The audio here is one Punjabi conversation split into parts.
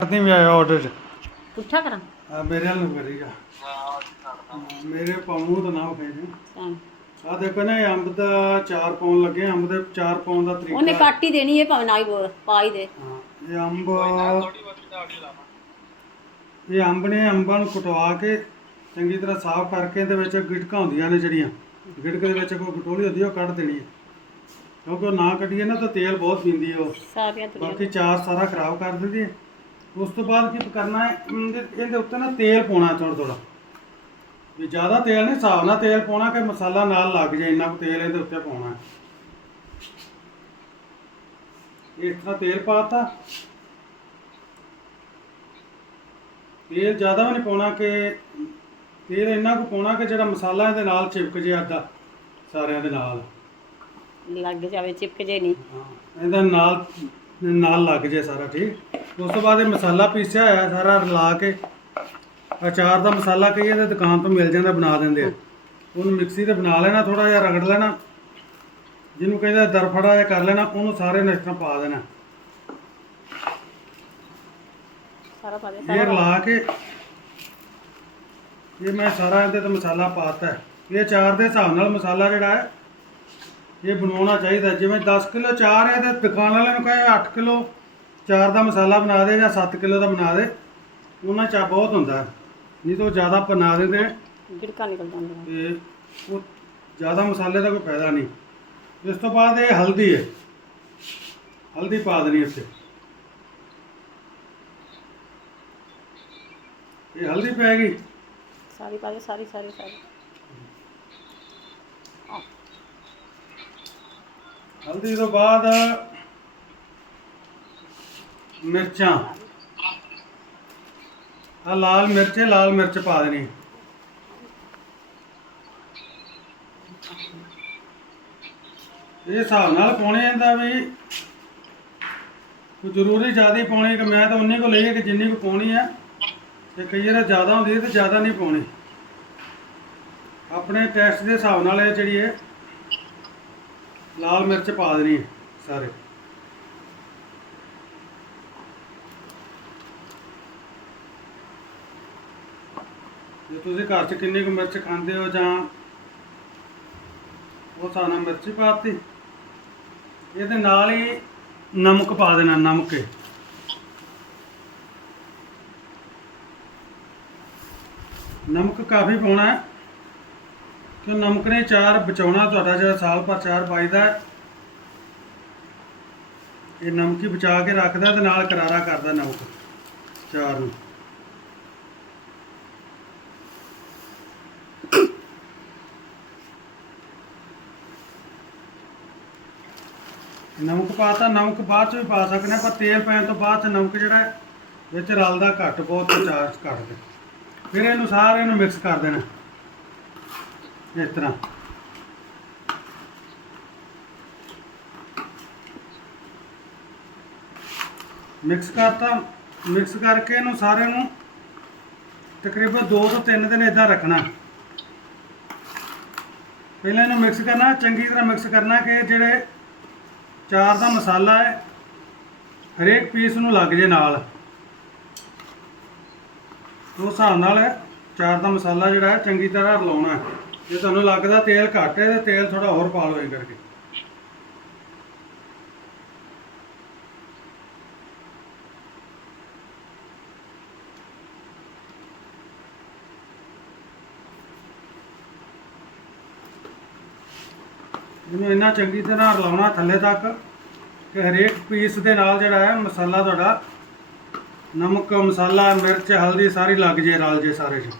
ਕਰਦੀ ਵੀ ਆਇਆ ਆਰਡਰ ਚ। ਪੁੱਠਾ ਕਰਾਂ? ਆ ਮੇਰੇ ਨਾਲ ਕਰੀ ਜਾ। ਹਾਂ, ਮੇਰੇ ਪਾਉਂ ਤਾਂ ਨਾ ਹੋਵੇ ਜੀ। ਤਾਂ ਆ ਦੇਖੋ ਨਾ ਇਹ ਅੰਬ ਦਾ 4 ਪਾਉਣ ਲੱਗੇ ਅੰਬ ਦੇ 4 ਪਾਉਣ ਦਾ ਤਰੀਕਾ ਉਹਨੇ ਕੱਟ ਹੀ ਦੇਣੀ ਹੈ ਭਾਵੇਂ ਨਾ ਹੀ ਬੋਲ ਪਾ ਹੀ ਦੇ। ਹਾਂ, ਇਹ ਅੰਬ ਇਹ ਅੰਬ ਨੇ ਅੰਬਾਂ ਨੂੰ ਕਟਵਾ ਕੇ ਚੰਗੀ ਤਰ੍ਹਾਂ ਸਾਫ਼ ਕਰਕੇ ਇਹਦੇ ਵਿੱਚ ਗਿਟਕਾਂ ਹੁੰਦੀਆਂ ਨੇ ਜਿਹੜੀਆਂ। ਗਿਟਕ ਦੇ ਵਿੱਚ ਕੋਈ ਗਟੋਲੀ ਹੁੰਦੀ ਉਹ ਕੱਢ ਦੇਣੀ ਹੈ ਕਿਉਂਕਿ ਉਹ ਨਾ ਕੱਢੀਏ ਨਾ ਤਾਂ ਤੇਲ ਬਹੁਤ ਪੀਂਦੀ ਹੈ ਉਹ। ਸਾਰੀਆਂ ਤੁਰੀਆਂ ਬਾਕੀ ਚਾਰ ਸਾਰਾ ਖਰਾਬ ਕਰ ਦਿੰਦੀ ਹੈ ਉਸ ਤੋਂ ਬਾਅਦ ਕੀ ਕਰਨਾ ਹੈ? ਇਹਦੇ ਇਹਦੇ ਉੱਤੇ ਨਾ ਤੇਲ ਪਾਉਣਾ ਥੋੜਾ ਥੋੜਾ ਵੀ ਜ਼ਿਆਦਾ ਤੇਲ ਨਹੀਂ ਹਿਸਾਬ ਨਾਲ ਤੇਲ ਪਾਉਣਾ ਕਿ ਮਸਾਲਾ ਨਾਲ ਲੱਗ ਜਾਏ ਇੰਨਾ ਕੁ ਤੇਲ ਇਹਦੇ ਉੱਤੇ ਪਾਉਣਾ ਹੈ। ਇਸ ਤਰ੍ਹਾਂ ਤੇਲ ਪਾਤਾ। ਤੇਲ ਜ਼ਿਆਦਾ ਵੀ ਨਹੀਂ ਪਾਉਣਾ ਕਿ ਤੇਲ ਇੰਨਾ ਕੁ ਪਾਉਣਾ ਕਿ ਜਿਹੜਾ ਮਸਾਲਾ ਇਹਦੇ ਨਾਲ ਚਿਪਕ ਜੇ ਅੱਧਾ ਸਾਰਿਆਂ ਦੇ ਨਾਲ। ਲੱਗ ਜਾਵੇ ਚਿਪਕ ਜੇ ਨਹੀਂ। ਹਾਂ, ਇਹਦਾ ਨਾਲ ਨਾਲ ਲੱਗ ਜੇ ਸਾਰਾ ਠੀਕ। ਉਸ ਤੋਂ ਬਾਅਦ ਇਹ ਮਸਾਲਾ ਪੀਸਿਆ ਹੋਇਆ ਸਾਰਾ ਰਲਾ ਕੇ ਅਚਾਰ ਦਾ ਮਸਾਲਾ ਕਈ ਇਹਦੇ ਦੁਕਾਨ ਤੋਂ ਮਿਲ ਜਾਂਦਾ ਬਣਾ ਦਿੰਦੇ ਆ। ਉਹਨੂੰ ਮਿਕਸੀ ਤੇ ਬਣਾ ਲੈਣਾ ਥੋੜਾ ਜਿਹਾ ਰਗੜ ਲੈਣਾ। ਜਿਹਨੂੰ ਕਹਿੰਦੇ ਦਰਫੜਾ ਜਿਹਾ ਕਰ ਲੈਣਾ ਉਹਨੂੰ ਸਾਰੇ ਨੂੰ ਇਸ ਤਰ੍ਹਾਂ ਪਾ ਦੇਣਾ। ਸਾਰਾ ਪਾ ਦੇ ਇਹ ਰਲਾ ਕੇ ਇਹ ਮੈਂ ਸਾਰਾ ਇਹਦੇ ਤੇ ਮਸਾਲਾ ਪਾਤਾ ਇਹ ਅਚਾਰ ਦੇ ਹਿਸਾਬ ਨਾਲ ਮਸਾਲਾ ਜਿਹੜਾ ਹੈ ਇਹ ਬਣਾਉਣਾ ਚਾਹੀਦਾ ਜਿਵੇਂ 10 ਕਿਲੋ ਚਾਰ ਹੈ ਤੇ ਦੁਕਾਨ ਵਾਲੇ ਨੂੰ ਕਹੇ 8 ਕਿਲੋ ਚਾਰ ਦਾ ਮਸਾਲਾ ਬਣਾ ਦੇ ਜਾਂ 7 ਕਿਲੋ ਦਾ ਬਣਾ ਦੇ ਉਹਨਾਂ ਚਾ ਬਹੁਤ ਹੁੰਦਾ। ਨਹੀਂ ਤਾਂ ਜ਼ਿਆਦਾ ਬਣਾ ਦਿੰਦੇ। ਗਿੜਕਾ ਨਿਕਲ ਜਾਂਦੀਆਂ ਤੇ ਉਹ ਜ਼ਿਆਦਾ ਮਸਾਲੇ ਦਾ ਕੋਈ ਫਾਇਦਾ ਨਹੀਂ। ਇਸ ਤੋਂ ਬਾਅਦ ਇਹ ਹਲਦੀ ਹੈ। ਹਲਦੀ ਪਾ ਦੇਣੀ ਇੱਥੇ। ਇਹ ਹਲਦੀ ਪੈ ਗਈ। ਸਾਰੀ ਪਾ ਦੇ ਸਾਰੀ ਸਾਰੀ ਸਾਰੀ। ਹਲਦੀ ਤੋਂ ਬਾਅਦ ਮਿਰਚਾਂ। ਆ ਲਾਲ ਮਿਰਚ ਲਾਲ ਮਿਰਚ ਪਾ ਦੇਣੀ। ਇਹ ਹਿਸਾਬ ਨਾਲ ਪਾਉਣੇ ਜਾਂਦਾ ਵੀ। ਕੋਈ ਜ਼ਰੂਰੀ ਜ਼ਿਆਦਾ ਹੀ ਪਾਉਣੀ ਕਿ ਮੈਂ ਤਾਂ ਉਨੀ ਕੋ ਲਈ ਕਿ ਜਿੰਨੀ ਕੋ ਪਾਉਣੀ ਹੈ। ਤੇ ਕਈ ਵਾਰ ਜ਼ਿਆਦਾ ਹੁੰਦੀ ਤੇ ਜ਼ਿਆਦਾ ਨਹੀਂ ਪਾਉਣੀ। ਆਪਣੇ ਟੈਸਟ ਦੇ ਹਿਸਾਬ ਨਾਲ ਇਹ ਜਿਹੜੀ ਹੈ ਲਾਲ ਮਿਰਚ ਪਾ ਦੇਣੀ ਹੈ ਸਾਰੇ। ਜੇ ਤੁਸੀਂ ਘਰ 'ਚ ਕਿੰਨੀ ਕੁ ਮਿਰਚ ਖਾਂਦੇ ਹੋ ਜਾਂ ਉਹ ਸਾਨਾ ਮਿਰਚ ਹੀ ਪਾਤੀ, ਇਹਦੇ ਨਾਲ ਹੀ ਨਮਕ ਪਾ ਦੇਣਾ, ਨਮਕ ਨਮਕ ਕਾਫੀ ਪਾਉਣਾ ਹੈ। ਕਿ ਨਮਕ ਨੇ ਚਾਰ ਬਚਾਉਣਾ ਤੁਹਾਡਾ ਜਿਹੜਾ ਸਾਲ ਭਰ ਚਾਰ ਪਾਈਦਾ ਇਹ ਨਮਕੀ ਬਚਾ ਕੇ ਰੱਖਦਾ ਤੇ ਨਾਲ ਕਰਾਰਾ ਕਰਦਾ ਨਮਕ ਚਾਰ ਨੂੰ। ਨਮਕ ਪਾਤਾ ਨਮਕ ਬਾਅਦ ਚ ਵੀ ਪਾ ਸਕਦੇ ਹਾਂ, ਪਰ ਤੇਲ ਪੈਣ ਤੋਂ ਬਾਅਦ ਚ ਨਮਕ ਜਿਹੜਾ ਵਿੱਚ ਰਲਦਾ ਘੱਟ ਬਹੁਤ ਚਾਰ ਕਰ ਦੇ ਫਿਰ ਇਹਨੂੰ ਸਾਰੇ ਨੂੰ ਮਿਕਸ ਕਰ ਦੇਣਾ। ਇਸ ਤਰ੍ਹਾਂ। ਮਿਕਸ ਕਰਤਾ। ਮਿਕਸ ਕਰਕੇ ਇਹਨੂੰ ਸਾਰੇ ਨੂੰ ਤਕਰੀਬਨ 2 ਤੋਂ 3 ਦਿਨ ਇਦਾਂ ਰੱਖਣਾ। ਪਹਿਲਾਂ ਇਹਨੂੰ ਮਿਕਸ ਕਰਨਾ, ਚੰਗੀ ਤਰ੍ਹਾਂ ਮਿਕਸ ਕਰਨਾ ਕਿ ਜਿਹੜੇ ਚਾਰ ਦਾ ਮਸਾਲਾ ਹੈ, ਹਰੇਕ ਪੀਸ ਨੂੰ ਲੱਗ ਜੇ ਨਾਲ। ਉਸ ਹਿਸਾਬ ਨਾਲ ਚਾਰ ਦਾ ਮਸਾਲਾ ਜਿਹੜਾ ਹੈ ਚੰਗੀ ਤਰ੍ਹਾਂ ਰਲਾਉਣਾ। ਹੈ ਜੇ ਤੁਹਾਨੂੰ ਲੱਗਦਾ ਤੇਲ ਘੱਟ ਹੈ ਤਾਂ ਤੇਲ ਥੋੜਾ ਹੋਰ ਪਾ ਲਓ ਇਹ ਕਰਕੇ। ਇਹਨੂੰ ਇੰਨਾ ਚੰਗੀ ਤਰ੍ਹਾਂ ਰਲਾਉਣਾ ਥੱਲੇ ਤੱਕ ਕਿ ਹਰੇਕ ਪੀਸ ਦੇ ਨਾਲ ਜਿਹੜਾ ਹੈ ਮਸਾਲਾ ਤੁਹਾਡਾ, ਨਮਕ, ਮਸਾਲਾ, ਮਿਰਚ, ਹਲਦੀ ਸਾਰੀ ਲੱਗ ਜੇ ਰਲ ਜੇ ਸਾਰੇ ਜੀ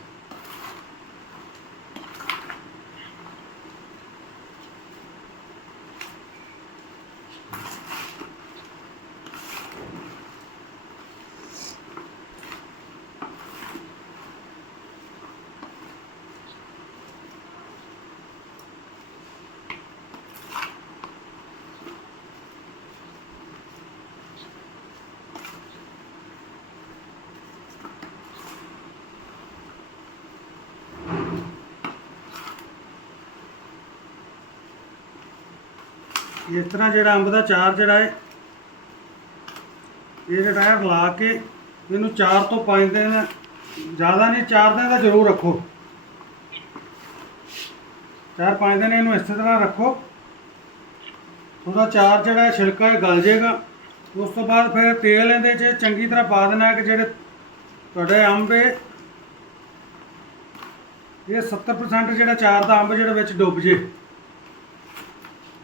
ਇਸ ਤਰ੍ਹਾਂ ਜਿਹੜਾ ਅੰਬ ਦਾ ਚਾਰ ਜਿਹੜਾ ਹੈ, ਇਹ ਜਿਹੜਾ ਹੈ ਲਾ ਕੇ ਇਹਨੂੰ 4 ਤੋਂ 5 ਦਿਨ, ਜ਼ਿਆਦਾ ਨਹੀਂ 4 ਦਿਨ ਦਾ ਜ਼ਰੂਰ ਰੱਖੋ। 4-5 ਦਿਨ ਇਹਨੂੰ ਇਸੇ ਤਰ੍ਹਾਂ ਰੱਖੋ। ਉਹਦਾ ਚਾਰ ਜਿਹੜਾ ਛਿਲਕਾ ਹੈ ਗਲ ਜਾਏਗਾ ਉਸ ਤੋਂ ਬਾਅਦ ਫਿਰ ਤੇਲ ਇਹਦੇ 'ਚ ਚੰਗੀ ਤਰ੍ਹਾਂ ਪਾ ਦੇਣਾ ਕਿ ਜਿਹੜੇ ਤੁਹਾਡੇ ਅੰਬ ਹੈ ਇਹ 70% ਜਿਹੜਾ ਚਾਰ ਦਾ ਅੰਬ ਜਿਹੜਾ ਵਿੱਚ ਡੁੱਬ ਜੇ।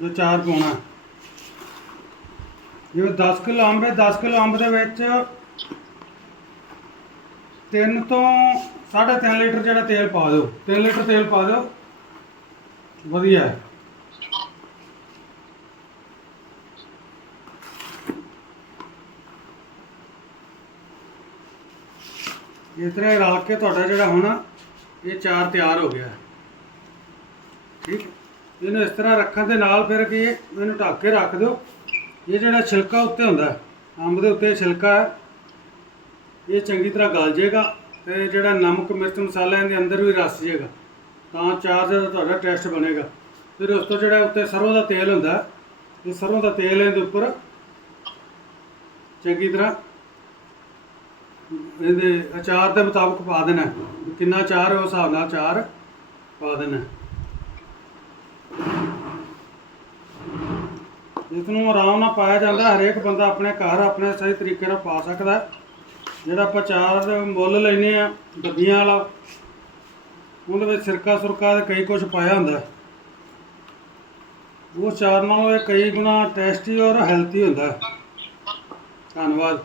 ਜੋ ਚਾਰ ਪਾਉਣਾ। ਜਿਵੇਂ 10 ਕਿਲੋ ਅੰਬ ਹੈ 10 ਕਿਲੋ ਅੰਬ ਦੇ ਵਿੱਚ 3 ਤੋਂ 3.5 ਲੀਟਰ ਜਿਹੜਾ ਤੇਲ ਪਾ ਦਿਓ। 3 ਲੀਟਰ ਤੇਲ ਪਾ ਦਿਓ। ਵਧੀਆ ਇਸ ਤਰ੍ਹਾਂ ਰਲ ਕੇ ਤੁਹਾਡਾ ਜਿਹੜਾ ਹੁਣ, ਇਹ ਚਾਰ ਤਿਆਰ ਹੋ ਗਿਆ। ਇਹਨੂੰ ਇਸ ਤਰ੍ਹਾਂ ਰੱਖਣ ਦੇ ਨਾਲ ਫਿਰ ਕੀ ਇਹਨੂੰ ਢੱਕ ਕੇ ਰੱਖ ਦਿਓ। ਇਹ ਜਿਹੜਾ ਛਿਲਕਾ ਉੱਤੇ ਹੁੰਦਾ ਅੰਬ ਦੇ ਉੱਤੇ ਛਿਲਕਾ ਹੈ। ਇਹ ਚੰਗੀ ਤਰ੍ਹਾਂ ਗਲ ਜਾਏਗਾ ਤੇ ਜਿਹੜਾ ਨਮਕ, ਮਿਰਚ, ਮਸਾਲਾ ਇਹਦੇ ਅੰਦਰ ਵੀ ਰਸ ਜਾਏਗਾ, ਤਾਂ ਚਾਰ ਦਾ ਤੁਹਾਡਾ ਟੇਸਟ ਬਣੇਗਾ। ਫਿਰ ਉਸ ਤੋਂ ਜਿਹੜਾ ਉੱਤੇ ਸਰੋਂ ਦਾ ਤੇਲ ਹੁੰਦਾ ਇਹ ਸਰੋਂ ਦਾ ਤੇਲ ਇਹਦੇ ਉੱਪਰ ਚੰਗੀ ਤਰ੍ਹਾਂ ਇਹਦੇ ਅਚਾਰ ਦੇ ਮੁਤਾਬਕ ਪਾ ਦੇਣਾ ਕਿੰਨਾ ਚਾਰ ਹੈ, ਉਸ ਹਿਸਾਬ ਨਾਲ ਚਾਰ ਪਾ ਦੇਣਾ ਇਸ ਨੂੰ ਆਰਾਮ ਨਾਲ ਪਾਇਆ ਜਾਂਦਾ, ਹਰੇਕ ਬੰਦਾ ਆਪਣੇ ਘਰ ਆਪਣੇ ਸਹੀ ਤਰੀਕੇ ਨਾਲ ਪਾ ਸਕਦਾ ਜਿਹੜਾ ਆਪਾਂ ਚਾਰ ਮੁੱਲ ਲੈਨੇ ਆ ਡੱਬੀਆਂ ਵਾਲਾ, ਉਹਦੇ ਵਿੱਚ ਸਿਰਕਾ ਸੁਰਕਾ ਤੇ ਕਈ ਕੁਝ ਪਾਇਆ ਹੁੰਦਾ ਹੈ। ਉਹ ਅਚਾਰ ਨਾਲੋਂ ਇਹ ਕਈ ਗੁਣਾ ਟੇਸਟੀ ਔਰ ਹੈਲਥੀ ਹੁੰਦਾ ਧੰਨਵਾਦ।